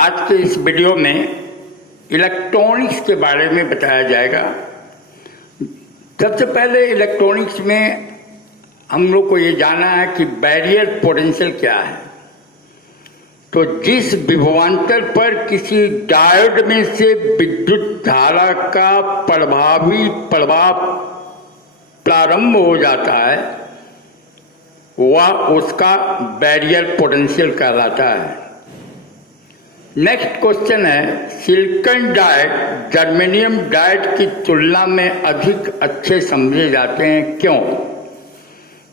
आज के इस वीडियो में इलेक्ट्रॉनिक्स के बारे में बताया जाएगा। सबसे पहले इलेक्ट्रॉनिक्स में हम लोग को ये जानना है कि बैरियर पोटेंशियल क्या है। तो जिस विभवांतर पर किसी डायोड में से विद्युत धारा का प्रवाह प्रारंभ हो जाता है वह उसका बैरियर पोटेंशियल कहलाता है। नेक्स्ट क्वेश्चन है, सिलिकॉन डायोड जर्मेनियम डायोड की तुलना में अधिक अच्छे समझे जाते हैं, क्यों?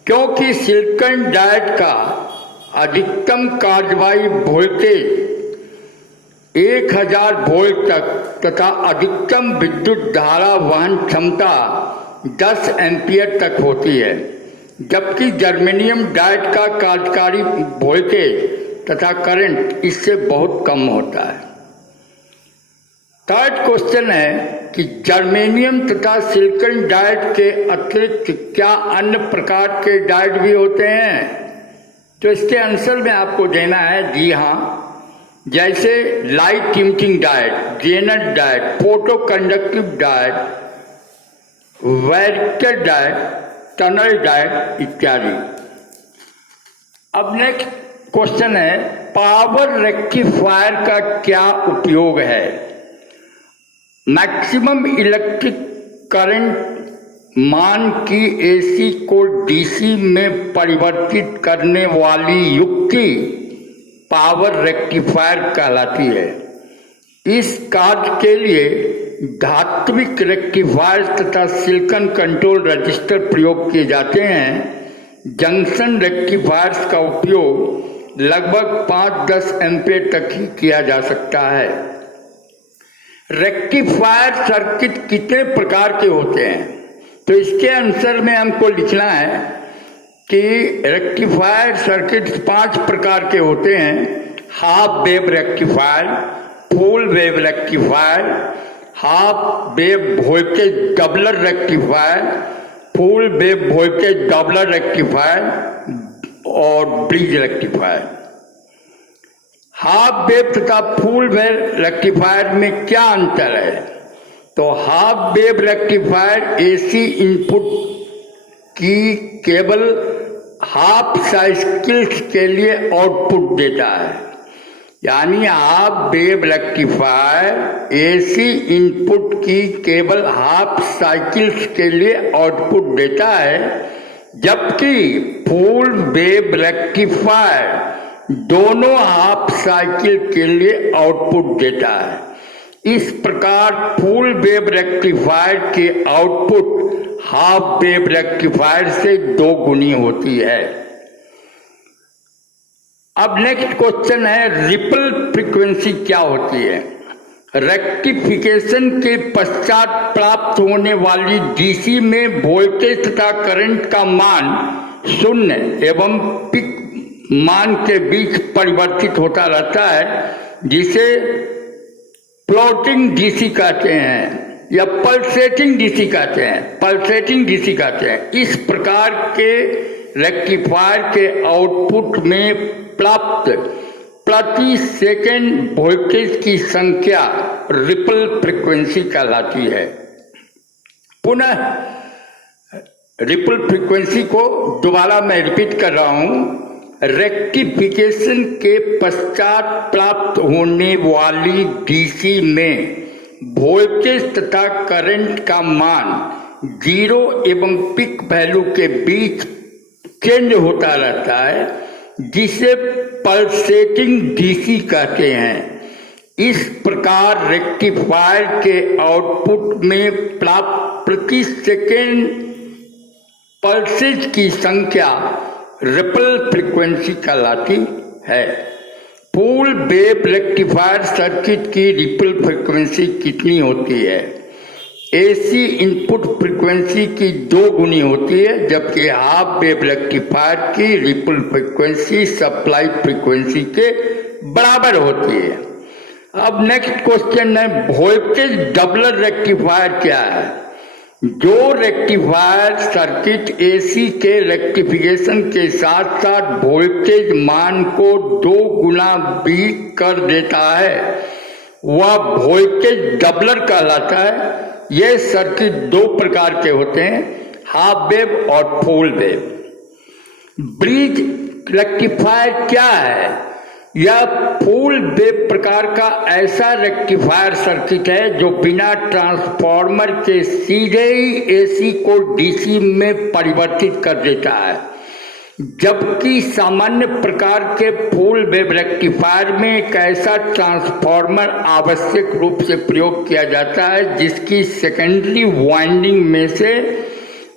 क्योंकि सिलिकॉन डायोड का अधिकतम कार्यवाही वोल्टेज 1000 वोल्ट तक तथा अधिकतम विद्युत धारा वहन क्षमता 10 एम्पियर तक होती है, जबकि जर्मेनियम डायोड का कार्यकारी वोल्टेज तथा करंट इससे बहुत कम होता है। थर्ड क्वेश्चन है कि जर्मेनियम तथा सिलिकॉन डायोड के अतिरिक्त क्या अन्य प्रकार के डायोड भी होते हैं? तो इसके आंसर में आपको देना है जी हाँ, जैसे light emitting diode, Zener diode, photo conductive diode, varactor diode, tunnel diode इत्यादि। अब नेक्स्ट क्वेश्चन है, पावर रेक्टिफायर का क्या उपयोग है? मैक्सिमम इलेक्ट्रिक करंट मान की एसी को डीसी में परिवर्तित करने वाली युक्ति पावर रेक्टिफायर कहलाती है। इस कार्य के लिए धात्विक रेक्टिफायर तथा सिलिकॉन कंट्रोल रजिस्टर प्रयोग किए जाते हैं। जंक्शन रेक्टिफायर्स का उपयोग लगभग 5-10 एम्पीयर तक ही किया जा सकता है। रेक्टिफायर सर्किट कितने प्रकार के होते हैं? तो इसके आंसर में हमको लिखना है कि रेक्टिफायर सर्किट 5 प्रकार के होते हैं। Half wave rectifier, full wave rectifier, half wave voltage doubler rectifier, full wave voltage doubler rectifier और ब्रिज रेक्टिफायर। हाफ वेव तथा फुल वेव रेक्टिफायर में क्या अंतर है? तो half wave rectifier AC input की केवल हाफ साइकिल्स के लिए आउटपुट देता है, यानी half wave rectifier AC input की केवल हाफ साइकिल्स के लिए आउटपुट देता है, जबकि फुल वेव रेक्टिफायर दोनों हाफ साइकिल के लिए आउटपुट देता है। इस प्रकार फुल वेव रेक्टिफायर की आउटपुट हाफ वेव रेक्टिफायर से 2 गुनी होती है। अब नेक्स्ट क्वेश्चन है, रिपल फ्रीक्वेंसी क्या होती है? रेक्टिफिकेशन के पश्चात प्राप्त होने वाली डीसी में वोल्टेज तथा करंट का मान 0 एवं पीक मान के बीच परिवर्तित होता रहता है, जिसे फ्लोटिंग डीसी कहते हैं या पल्सेटिंग डीसी कहते हैं। इस प्रकार के रेक्टिफायर के आउटपुट में प्राप्त प्रति सेकेंड वोल्टेज की संख्या रिपल फ्रीक्वेंसी कहलाती है। पुनः रिपल फ्रीक्वेंसी को दोबारा मैं रिपीट कर रहा हूं, रेक्टिफिकेशन के पश्चात प्राप्त होने वाली डीसी में वोल्टेज तथा करंट का मान 0 एवं पीक वैल्यू के बीच चेंज होता रहता है, जिसे पल्सेटिंग डीसी कहते हैं। इस प्रकार रेक्टिफायर के आउटपुट में प्राप्त प्रति सेकेंड पल्सेज की संख्या रिपल फ्रीक्वेंसी कहलाती है। फुल वेव रेक्टिफायर सर्किट की रिपल फ्रीक्वेंसी कितनी होती है? एसी इनपुट फ्रीक्वेंसी की 2 गुनी होती है, जबकि हाफ वेव रेक्टिफायर की रिपल फ्रीक्वेंसी सप्लाई फ्रीक्वेंसी के बराबर होती है। अब नेक्स्ट क्वेश्चन है, वोल्टेज डबलर रेक्टिफायर क्या है? जो रेक्टिफायर सर्किट एसी के रेक्टिफिकेशन के साथ साथ वोल्टेज मान को 2 गुना भी कर देता है वह वोल्टेज डबलर कहलाता है। यह सर्किट 2 प्रकार के होते हैं, हाफ वेव और फुल वेव। ब्रिज रेक्टिफायर क्या है? यह फुल वेव प्रकार का ऐसा रेक्टिफायर सर्किट है जो बिना ट्रांसफार्मर के सीधे ही एसी को डीसी में परिवर्तित कर देता है, जबकि सामान्य प्रकार के फुल वेव रेक्टिफायर में एक ऐसा ट्रांसफार्मर आवश्यक रूप से प्रयोग किया जाता है जिसकी सेकेंडरी वाइंडिंग में से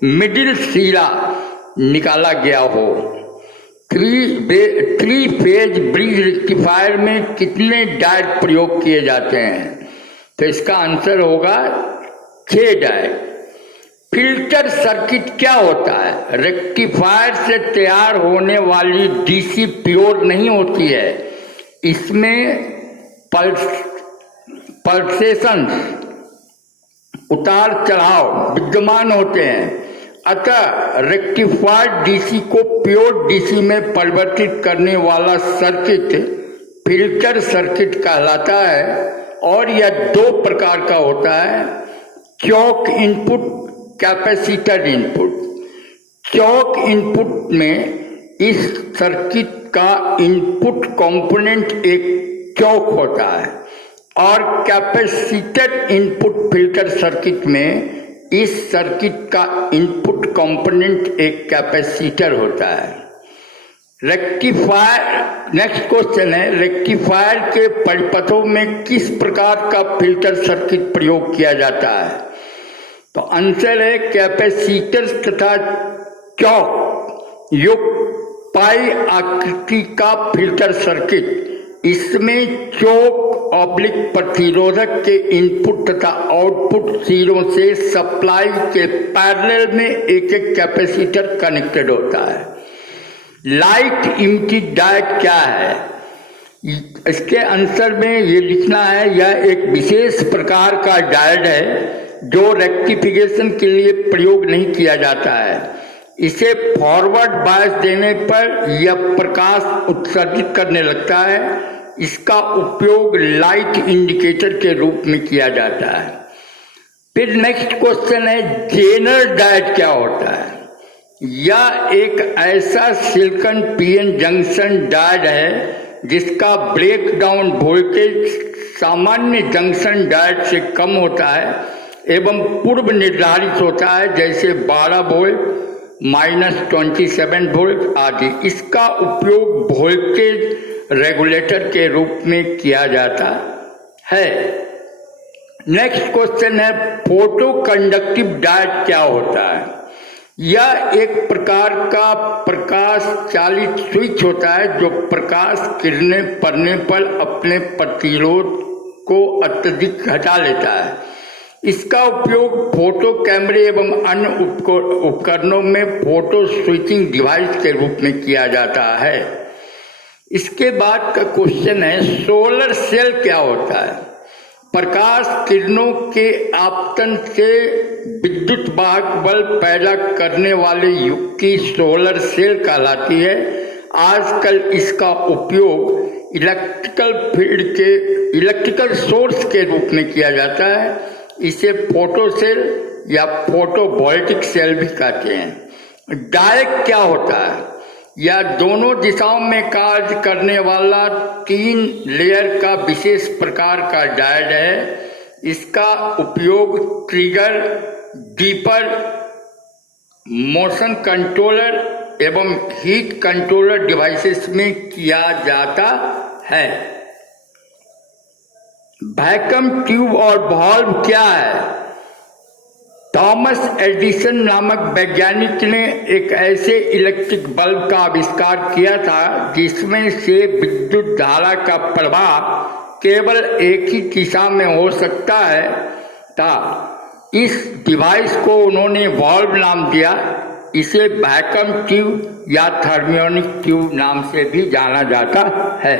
मिडिल सिरा निकाला गया हो। 3 फेज ब्रिज रेक्टिफायर में कितने डायोड प्रयोग किए जाते हैं? तो इसका आंसर होगा 6 डायोड। फिल्टर सर्किट क्या होता है? रेक्टिफायर से तैयार होने वाली डीसी प्योर नहीं होती है, इसमें पल्सेशन उतार चढ़ाव विद्यमान होते हैं। अतः रेक्टिफाइड डीसी को प्योर डीसी में परिवर्तित करने वाला सर्किट फिल्टर सर्किट कहलाता है और यह 2 प्रकार का होता है, चौक इनपुट, कैपेसिटर इनपुट। चौक इनपुट में इस सर्किट का इनपुट कंपोनेंट एक चौक होता है और कैपेसिटर इनपुट फिल्टर सर्किट में इस सर्किट का इनपुट कंपोनेंट एक कैपेसिटर होता है। रेक्टिफायर, नेक्स्ट क्वेश्चन है, रेक्टिफायर के परिपथों में किस प्रकार का फिल्टर सर्किट प्रयोग किया जाता है? तो आंसर है कैपेसिटर तथा चौक युक्त पाई आकृति का फिल्टर सर्किट। इसमें चौक ऑब्लिक प्रतिरोधक के इनपुट तथा आउटपुट सिरों से सप्लाई के पैरेलल में एक एक कैपेसिटर कनेक्टेड होता है। लाइट इमिटेड डायोड क्या है? इसके आंसर में ये लिखना है, यह एक विशेष प्रकार का डायोड है जो रेक्टिफिकेशन के लिए प्रयोग नहीं किया जाता है। इसे फॉरवर्ड बायस देने पर यह प्रकाश उत्सर्जित करने लगता है। इसका उपयोग लाइट इंडिकेटर के रूप में किया जाता है। फिर नेक्स्ट क्वेश्चन है, जेनर डायोड क्या होता है? यह एक ऐसा सिलिकॉन पीएन जंक्शन डायोड है जिसका ब्रेकडाउन वोल्टेज सामान्य जंक्शन डायोड से कम होता है एवं पूर्व निर्धारित होता है, जैसे 12 वोल्ट, -27 वोल्ट आदि। इसका उपयोग वोल्टेज रेगुलेटर के रूप में किया जाता है। नेक्स्ट क्वेश्चन है, फोटो कंडक्टिव डायोड क्या होता है? यह एक प्रकार का प्रकाश चालित स्विच होता है जो प्रकाश किरणें पड़ने पर अपने प्रतिरोध को अत्यधिक घटा लेता है। इसका उपयोग फोटो कैमरे एवं अन्य उपकरणों में फोटो स्विचिंग डिवाइस के रूप में किया जाता है। इसके बाद का क्वेश्चन है, सोलर सेल क्या होता है? प्रकाश किरणों के आपतन से विद्युत वाहक बल पैदा करने वाले युग की सोलर सेल कहलाती है। आजकल इसका उपयोग इलेक्ट्रिकल सोर्स के रूप में किया जाता है। इसे फोटो सेल या फोटोवोल्टिक सेल भी कहते हैं। डायोड क्या होता है? यह दोनों दिशाओं में कार्य करने वाला 3 लेयर का विशेष प्रकार का डायोड है। इसका उपयोग ट्रिगर, डीपर, मोशन कंट्रोलर एवं हीट कंट्रोलर डिवाइसेस में किया जाता है। वैक्यूम ट्यूब और वाल्व क्या है? थॉमस एडिसन नामक वैज्ञानिक ने एक ऐसे इलेक्ट्रिक बल्ब का आविष्कार किया था जिसमें से विद्युत धारा का प्रवाह केवल एक ही दिशा में हो सकता है था। इस डिवाइस को उन्होंने वाल्व नाम दिया। इसे वैक्यूम ट्यूब या थर्मियोनिक ट्यूब नाम से भी जाना जाता है।